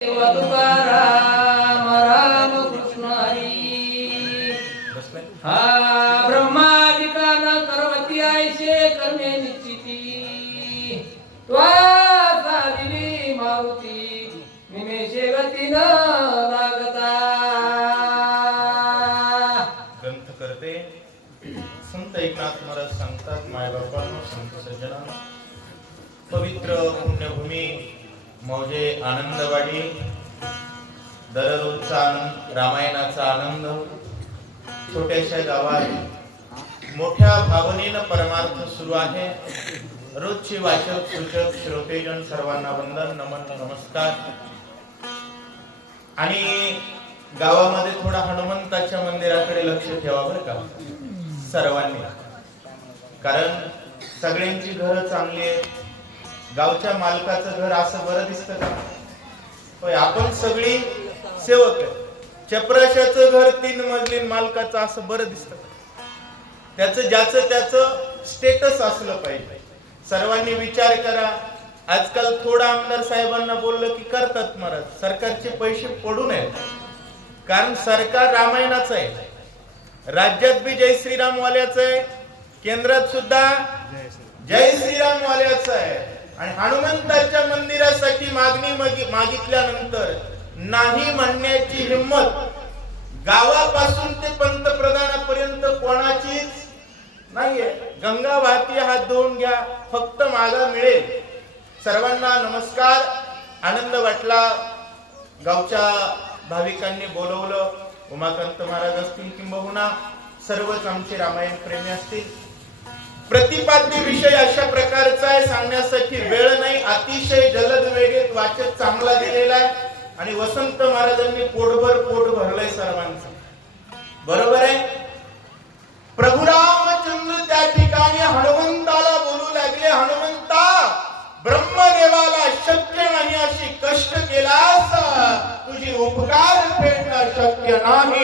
तुकाराम राम कृष्ण हरी हा करवती आयशे कर्मे निश्चिती। त्वा मारुती निमेषे गती न लागता ग्रंथ करते. संत एकनाथ महाराज सांगतात मायबापांनो संत पवित्र पुण्यभूमी मौजे आनंदवाडी दररोजचा आनंद रामायणाचा आनंद छोट्याशा गावात. मोठ्या भावनेनं परमार्थ सुरू आहे. रोजचे वाचक सूचक श्रोतेजन सर्वांना वंदन नमन नमस्कार. आणि गावामध्ये थोडा हनुमंताच्या मंदिराकडे लक्ष ठेवा बरं का. सर्वांनी. कारण सगळ्यांची घरं चांगली आहेत. गावच्या मालकाचं घर असं बरं दिसतं का? होय आपण सगळी सेवक आहे. चपराशाचं घर तीन मजली मालकाचं असं बरं दिसतं का? त्याचं ज्याचं त्याचं स्टेटस असलं पाहिजे. सर्वांनी विचार करा. आजकाल थोडं आमदार साहेबांना बोललं की करतात महाराज सरकारचे पैसे पडू नयेत. कारण सरकार रामायणाचं आहे. राज्यात बी जय श्रीराम वाल्याचं आहे. केंद्रात सुद्धा जय श्रीराम. वाल्याचं आहे. आणि हनुमंताच्या मंदिरासाठी मागणी मागी- मागितल्यानंतर नाही म्हणण्याची हिंमत. गावापासून ते पंतप्रधानापर्यंत कोणाचीच नाहीये. गंगा वाहती हात धुवून घ्या फक्त मागा मिळेल. सर्वांना नमस्कार. आनंद वाटला. गावच्या भाविकांनी बोलवलं. उमाकांत महाराज असतील किंबहुना सर्वच आमचे रामायण प्रेमी असतील. प्रतिपाद्य विषय अशा प्रकारचा आहे सांगण्यासाठी वेळ नाही. अतिशय जलद वेगेत वाचक चांगला दिलेला आहे. आणि वसंत महाराजांनी पोटभर पोट भरलंय सर्वांचं. बरोबर आहे? प्रभू रामचंद्र त्या ठिकाणी हनुमंताला बोलू लागले. हनुमंता ब्रह्मदेवाला शक्य नाही अशी कष्ट केलास. तुझी उपकार फेडणं शक्य नाही.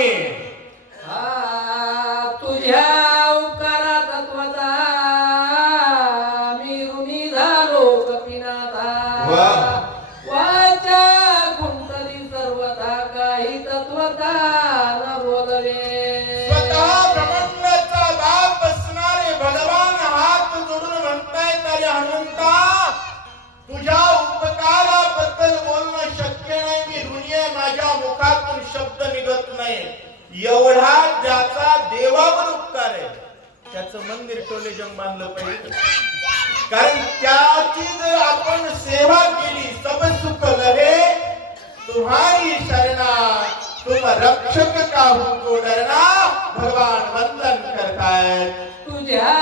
त्याचं मंदिर टोलेजंग बांधलं पाहिजे. कारण त्याची जर आपण सेवा केली सब सुख लहे तुम्हारी शरणा तुम रक्षक का हो को डरना भगवान वंदन करतायत. तुझ्या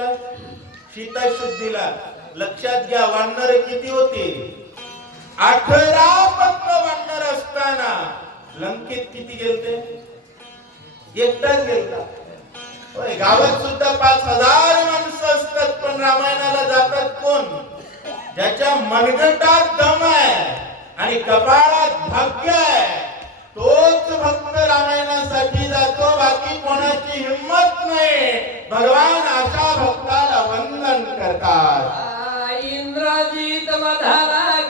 केला? सीता शुद्धीला लक्षात घ्या वाढणारे किती होते? अठरा पत्न वाढणार असताना लंकेत किती गेलते? एकटाच गेलता. गावात सुद्धा पाच हजार माणसं असतात पण रामायणाला जातात कोण? ज्याच्या मनगटात दम आहे आणि कपाळात भाग्य आहे तोच भक्त रामायणासाठी जातो बाकी कोणाची हिंमत नाही. भगवान अशा भक्ताला वंदन करतात. आ, इंद्रजीत मधाला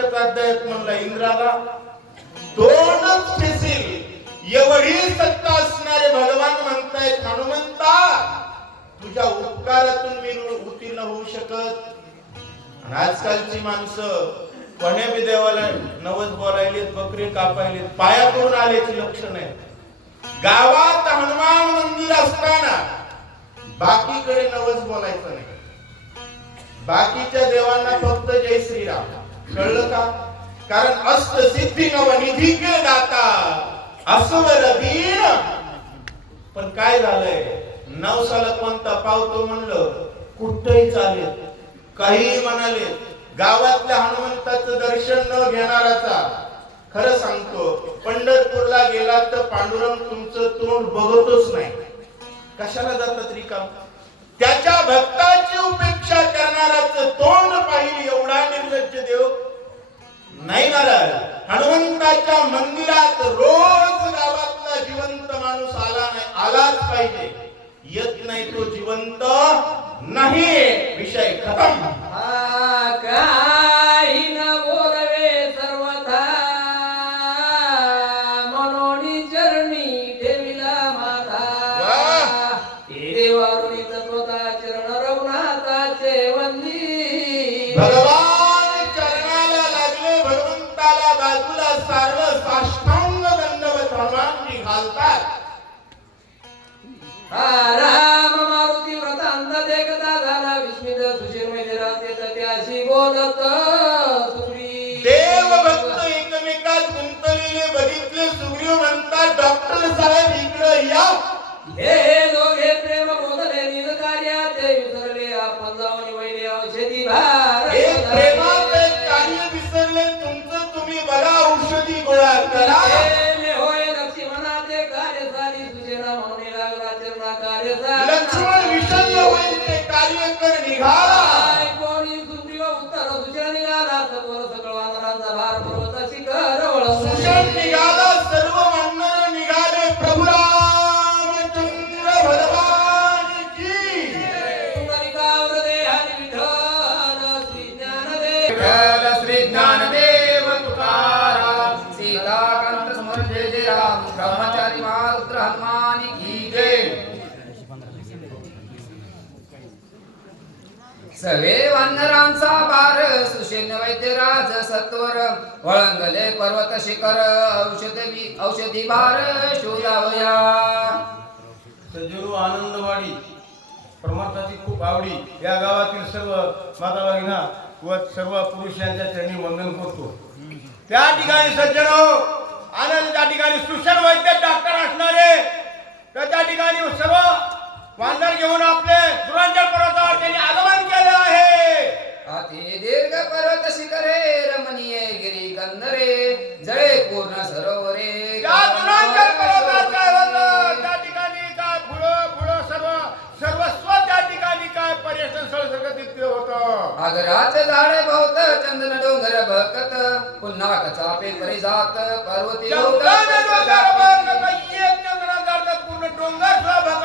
होय, मागच्याच म्हणलं इंद्राला. दोनच ठेसील एवढी सत्ता असणारे भगवान म्हणतायत हनुमंता तुझ्या उपकारातून मी उत्तीर्ण होऊ शकत. आणि आजकालची माणसं कोण्या बी देवाला नवस बोलायलेत बकरी कापायलेत पाया करून आल्याचे लक्षण आहे गावात हनुमान मंदिर असताना बाकीकडे नवस बोलायचं नाही. बाकीच्या देवांना फक्त जय श्रीराम. कळलं का? कारण अष्ट सिद्धी नवनिधी के दाता. असवर बीण पण काय झालंय? नवसाला कोणता पावतो म्हणलं कुठंही चालेल काही म्हणाले गावातल्या हनुमंताचं दर्शन न घेणाराचा खरं सांगतो पंढरपूरला गेला तर पांडुरंग तुमचं तोंड बघतच नाही. कशाला जातात रिकाम? त्याच्या भक्ताची उपेक्षा करणाराचं तोंड पाहिजे एवढा निर्लज्ज देव. नाही महाराज हनुमंताच्या मंदिरात रोज गावातला जिवंत माणूस आला नाही आलाच पाहिजे. येत नाही तो जिवंत नाही. विषय खतम. हा का? सीताकांत जय जय राम ब्रह्मचारी महारुद्र हनुमान की जय सवे वानरांचा भार सुषेण वैद्यराज सत्वर वळंगले पर्वत शिखर औषधी औषधी भार शोधावया सज्जरू आनंदवाडी परमार्थाची खूप आवडी या गावातील सर्व माता भगिना व सर्व पुरुष यांच्या चरणी वंदन करतो. त्या ठिकाणी सज्जन हो, आनंद त्या ठिकाणी सुशल वैद्य डॉक्टर असणारे तर त्या ठिकाणी सर्व वांदर घेऊन आपले दुरांजल पर्वतावर त्यांनी आगमन केले आहे. अति दीर्घ पर्वत शिखरे रमणीय गिरी कंदरे जळे पूर्ण सरोवर होतं आगराचे झाडे बहुत चंदन डोंगर भकत पुन्हा कचापे परी जात पार्वती पूर्ण डोंगर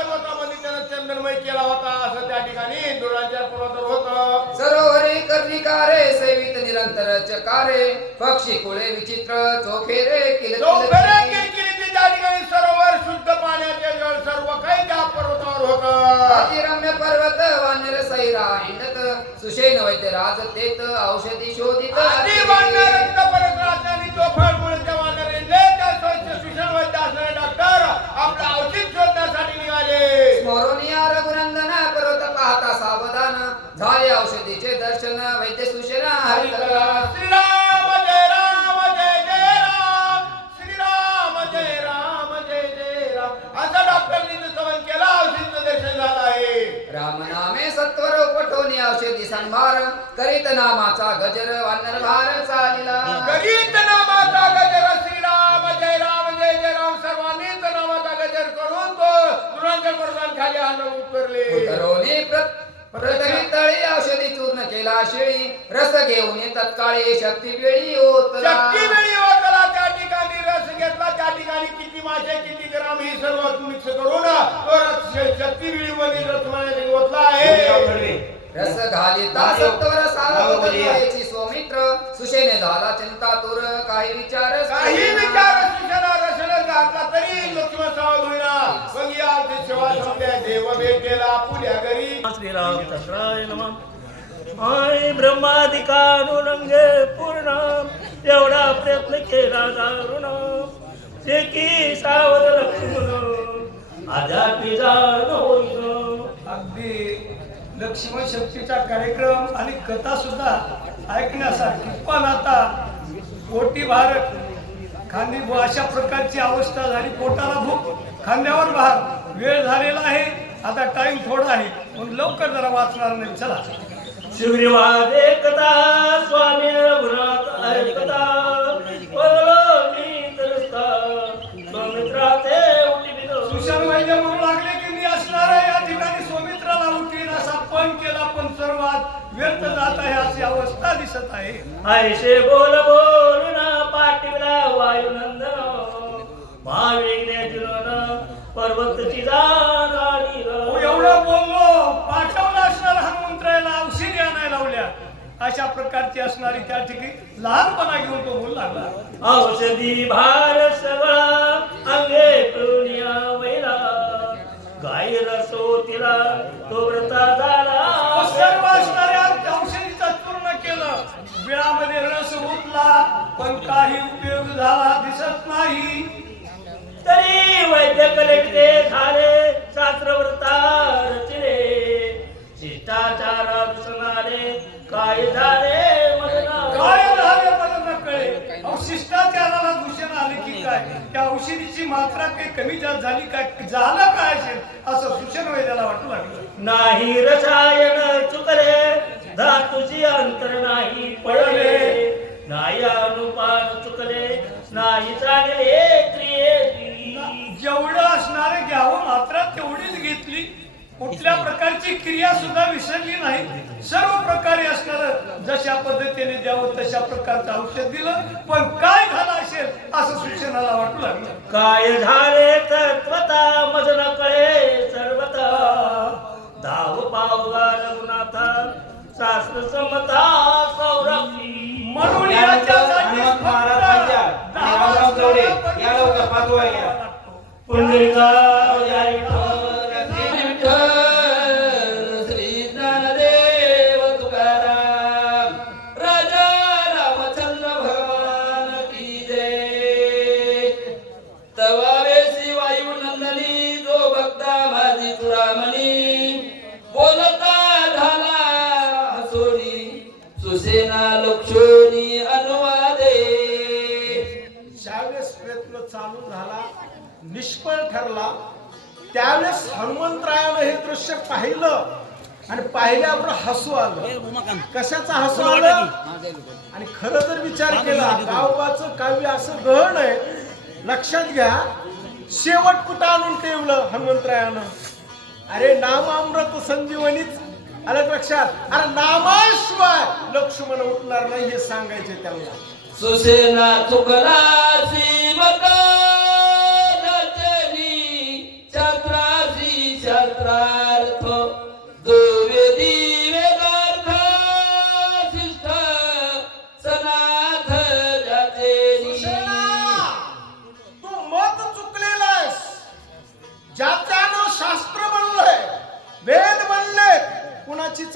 होता म्हणजे त्यानं चंदनमय केला होता असं त्या ठिकाणी दुरांच्या पर्वतावर होतं. सरोवरे कर्णिकारे सेवित निरंतर चकारे. पक्षी कुळे विचित्र चोखेरे किल सर्व काही त्या पर्वतावर होतं. अतिरम्य पर्वत वानर सैरा हिंडत सुषेण वैद्य राज तेत औषधी शोधित तत्काळी शक्ती वेळी ओतला शक्ती वेळी होतला. त्या ठिकाणी रस घेतला. त्या ठिकाणी किती मासे किती ग्राम ही सर्व मिक्स करून तो रस शक्ती वेळी मध्ये रस ओतला आहे. झाले सत्वर सावधची सौमित्र. सुशेने झाला चिंता तुर काही विचार काही विचार सूचना रचना घातला तरी लक्ष्मण सावध होईना. मग या समजा देव भेटेला पुण्या घरी. श्रीरामचंद्राय नमः आय ब्रह्मादिकानुलंगे पूर्ण एवढा प्रयत्न केला दारुण. ते की सावध लक्ष्मण. आजाती जाण अगदी लक्ष्मण शक्तीचा कार्यक्रम आणि कथा सुद्धा ऐकण्यासाठी पण आता पोटी भारत खांदी अशा प्रकारची अवस्था झाली. पोटाला भूक खांद्यावर भार. वेळ झालेला आहे. आता टाइम थोडा आहे. म्हणून लवकर जरा वाचणार नाही. चला. शिवरिवाद एकता स्वामी रघुनाथ ऐकता बोलो मी तरस्ता सौमित्राचे. सुशांत वैद्य म्हणू लागले की मी असणार आहे या ठिकाणी सौमित्राला असा पण केला पण सर्वात व्यर्थ जात आहे अशी अवस्था दिसत आहे ऐशे बोल बोल ना पाठीला वायुनंदन महावेगने जुलन पर्वतची जाण हो. एवढं बोललो पाठवलं हनुमंतरायला औषधी आणायला लावल्या. अशा प्रकारची असणारी त्या ठिकाणी लहानपणा घेऊन तो बोलू लागला. औषधी भार सगळा अंगे पिळूनिया वैला. गाय रसो तिला तो व्रता झाला. तो सर्व असणाऱ्या त्या औषधीचा चूर्ण केलं. बिळामध्ये रस उठला पण काही उपयोग झाला दिसत नाही. तरी वैद्य कलेक्टे झाले शास्त्रव्रता रचले. शिष्टाचार सणाले काय झाले काय झाले मला न कळे अहो, शिष्टाचाराला दूषण आले की काय? त्या औषधीची मात्रा काही कमी जास्त झाली काय झालं काय असेल असं सूचन वैद्याला वाटू लागलं. नाही रसायन चुकले धातुची अंतर नाही पडले. नाही अनुपान चुकले नाही चांगले क्रियेची जेवढं असणारे घ्यावं मात्र तेवढीच घेतली. कुठल्या प्रकारची क्रिया सुद्धा विसरली नाही. सर्व प्रकारे असणार जशा पद्धतीने द्यावं तशा प्रकारचं औषध दिलं. पण काय झालं असेल असं सूचनाला वाटू लागलं. काय झाले तत्वता मज न कळे सर्वता. धाव पावगा रघुनाथा शास्त्र समता सौरक्षी म्हणून. पुंडलिका जय कशाचा हसू आलं आणि खरं जर विचार केला गावबाचं काव्य असं गहन आहे. लक्षात घ्या शेवट कुठं आणून ठेवलं हनुमंतरायानं? अरे नामामृत संजीवनीच आलं का लक्षात. अरे नामाशिवाय लक्ष्मण उठणार नाही हे सांगायचे त्यांना. सुसेना चुकला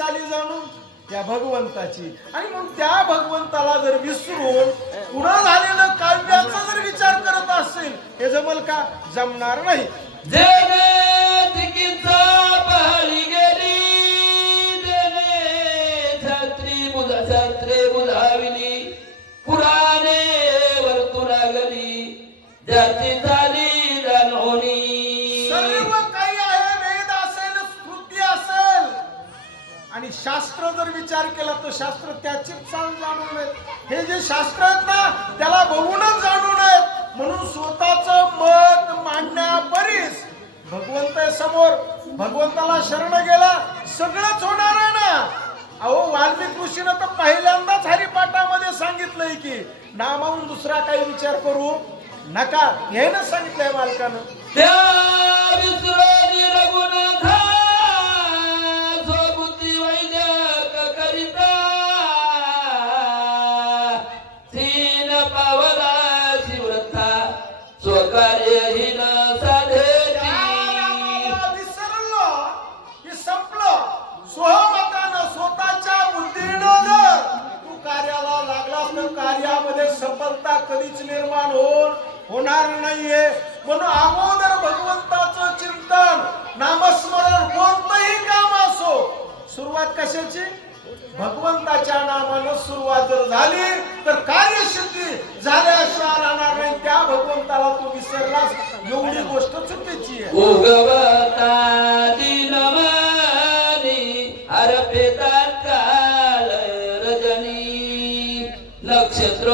आली जाणून त्या भगवंताची. आणि मग त्या भगवंताला जर विसरून पुन्हा झालेलं काव्याचा जर विचार करत असेल हे जमल का? जमणार नाही. शास्त्र जर विचार केला तर शास्त्र त्याचीच चाल जाणून आहेत हे जे शास्त्र आहेत ना त्याला बघूनच जाणून आहेत म्हणून स्वतःच मत मांडण्यापरीस भगवंत समोर. भगवंताला शरण गेला सगळंच होणार आहे ना? अहो वाल्मिक ऋषीनं तर पहिल्यांदाच हरिपाठामध्ये सांगितलंय की नामाहून दुसरा काही विचार करू नका. हे ना सांगितलंय मालकानं. होणार नाहीये. म्हणून अगोदर भगवंताचं चिंतन नामस्मरण कोणतंही काम असो सुरुवात कशाची? भगवंताच्या नामानं सुरुवात जर झाली तर कार्यसिद्धी झाल्याशिवाय राहणार नाही. त्या भगवंताला तू विसरलास. एवढी गोष्ट चुकीची आहे. नक्षत्र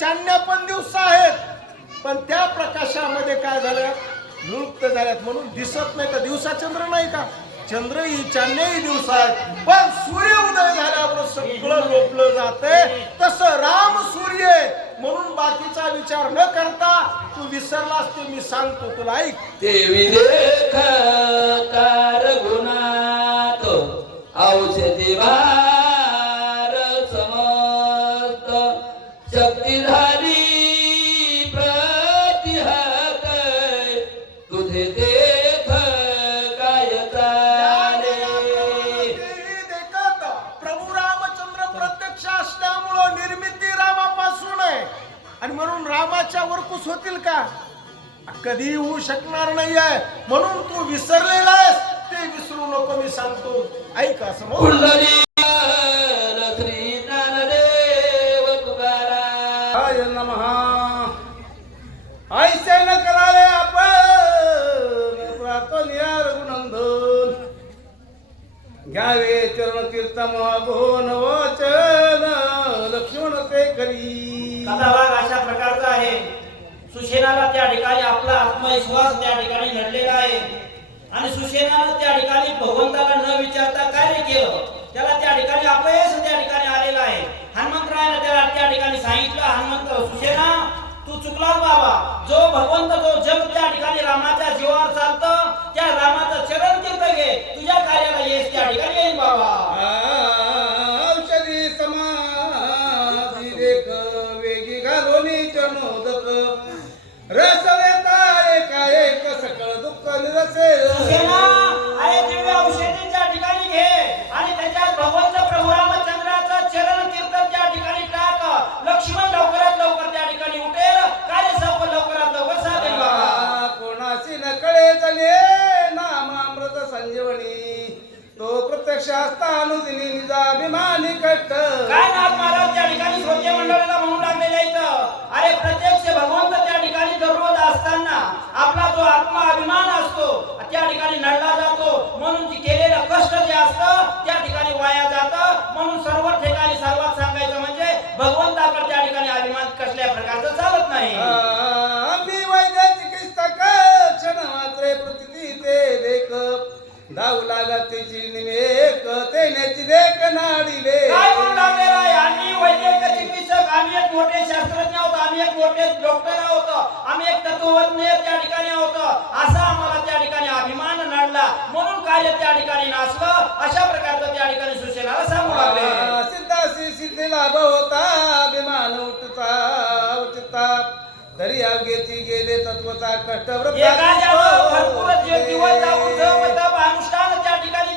चांदण्या पण दिवस आहेत. पण त्या प्रकाशामध्ये काय झालं? लुप्त झाल्यात म्हणून दिसत नाही का दिवसा चंद्र नाही का? चंद्र ही चांदण्याही दिवस आहेत. पण सूर्य उदय झाल्यावर सगळं लोपलं जाते तसं राम सूर्य आहे. म्हणून बाकीचा विचार न करता तू विसरलास ते मी सांगतो. तुला ऐक. देवी कधी होऊ शकणार नाही आहे म्हणून तू विसरलेला आहेस. ते विसरू नको मी सांगतो. ऐक रघुनंदन घ्यावे चरण तीर्थ महाभोन वचन. लक्ष्मण ते करी. अशा प्रकारचा आहे. सुशेनाला त्या ठिकाणी आपला आत्मविश्वास त्या ठिकाणी नडलेला आहे. आणि सुशेनानं त्या ठिकाणी भगवंताला न विचारता कार्य केलं. त्याला त्या ठिकाणी अपयश त्या ठिकाणी आलेलं आहे. हनुमंतरायानं त्याला त्या ठिकाणी सांगितलं हनुमंत सुशेना तू चुकला बाबा. जो भगवंत जो जग त्या ठिकाणी रामाच्या जीवावर चालतं त्या रामाचं चरण तीर्थ घे. तुझ्या कार्याला येस त्या ठिकाणी येईल बाबा. रस देता एका एक सकळ दुःख निरसे अरे दिव्य औषधी त्या ठिकाणी घे आणि त्याच्यात भगवंत प्रभू रामचंद्राचं चरण कीर्तन त्या ठिकाणी टाक. लक्ष्मण लवकरात लवकर त्या ठिकाणी उठेल. कार्य सफल लवकरात लवकर साधेल बाबा. कोणाशी न कळे चले नामामृत संजीवनी? तो प्रत्यक्ष असता अनुदिनी निजाभिमानी कट्ट. काय आपला जो आत्मा अभिमान असतो त्या ठिकाणी नडला जातो. म्हणून जे केलेलं कष्ट जे असतं त्या ठिकाणी वाया जातं. म्हणून सर्व ठिकाणी सर्वात सांगायचं म्हणजे भगवंताकडे त्या ठिकाणी अभिमान कसल्या प्रकारचं चालत नाही. धावू लागत तिची निमेक तेण्याची देख नाडिले काय म्हणून लागलेलं आहे? आम्ही वैद्यक चिकित्सक आम्ही एक मोठे शास्त्रज्ञ आहोत आम्ही एक मोठे डॉक्टर आहोत आम्ही एक तत्वज्ञ त्या ठिकाणी आहोत असा आम्हाला त्या ठिकाणी अभिमान नडला. म्हणून कार्य त्या ठिकाणी नाचलं अशा प्रकारचं त्या ठिकाणी सुशेनाला सांगू लागले. सिद्धासी सिद्धी लाभ होता अभिमान उठता उठता. तरी अवघेची गेले तत्वता कष्ट एखाद्यानं भरपूर जे दिवस जाऊन जप तप अनुष्ठान त्या ठिकाणी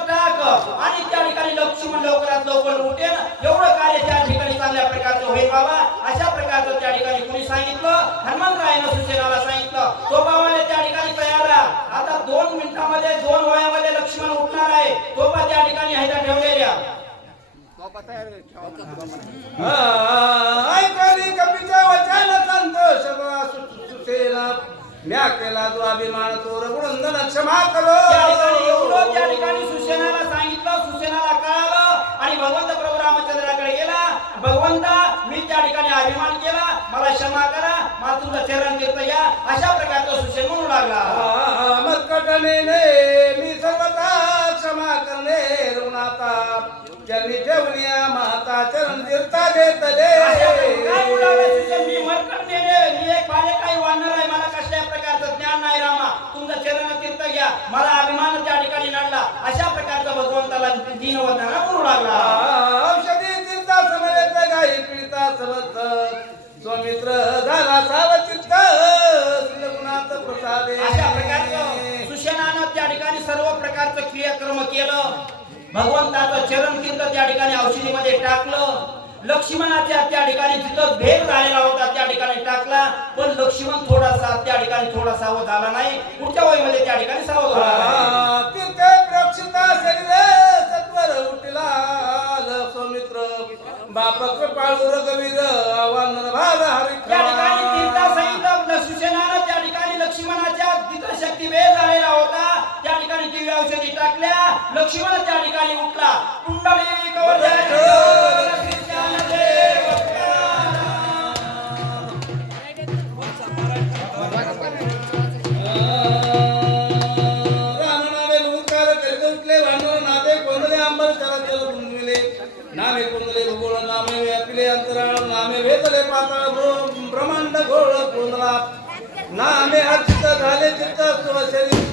आणि त्या ठिकाणी लक्ष्मण लवकरात लवकर उठेल एवढं कार्य त्या ठिकाणी चांगल्या प्रकारचं होईल बाबा. अशा प्रकारचं त्या ठिकाणी कुणी सांगितलं? हनुमंतरायानं सुसेनाला सांगितलं. तो बाबाने त्या ठिकाणी तयार आता दोन मिनिटांमध्ये दोन वयामध्ये लक्ष्मण उठणार आहे. तो बा त्या ठिकाणी ह्याच्या ठेवलेल्या. ऐकली कपीच्या वचन संतोष सुसेना म्या केला जो अभिमान तो रघुनंदन क्षमा करो. त्या ठिकाणी एवढं त्या ठिकाणी सुसेनाला सांगितलं सुसेनाला कळालं आणि भगवंत प्रभू रामचंद्राकडे गेला. भगवंता मी त्या ठिकाणी अभिमान केला. मला क्षमा करा मला तुमचं चरण तीर्थ घ्या. अशा प्रकारचा सुसेन म्हणू लागला मत्कटने मी सर्वता क्षमा करणे रुग्णाता चरणी ठेवल्या माता चरण तीर्था घेतले प्रकारे मेले अभिमान त्या ठिकाणी नडला. अशा प्रकारचा भगवंताला लागला. औषधी तीर्था समवेत गाई पिळता समर्थ. स्वमित्र झाला सावचित्त. श्रीरघुनाथ प्रसादे. अशा प्रकारचं सुशेनानं त्या ठिकाणी सर्व प्रकारचं क्रियाक्रम केलं. भगवंताचं चरण तीर्थ त्या ठिकाणी औषधीमध्ये टाकलं. लक्ष्मणाच्या त्या ठिकाणी जिथं भेद झालेला होता त्या ठिकाणी टाकला. पण लक्ष्मण थोडासा त्या ठिकाणी थोडा सावध झाला नाही. पुढच्या वयमध्ये त्या ठिकाणी सावध झाला टाकल्या. लक्ष्मण त्या ठिकाणी उठला. कुंडली नामे अंतराळ नामे ब्रह्मांड घोळ कोंदला नामे अर्चित झाले चित्त शरीर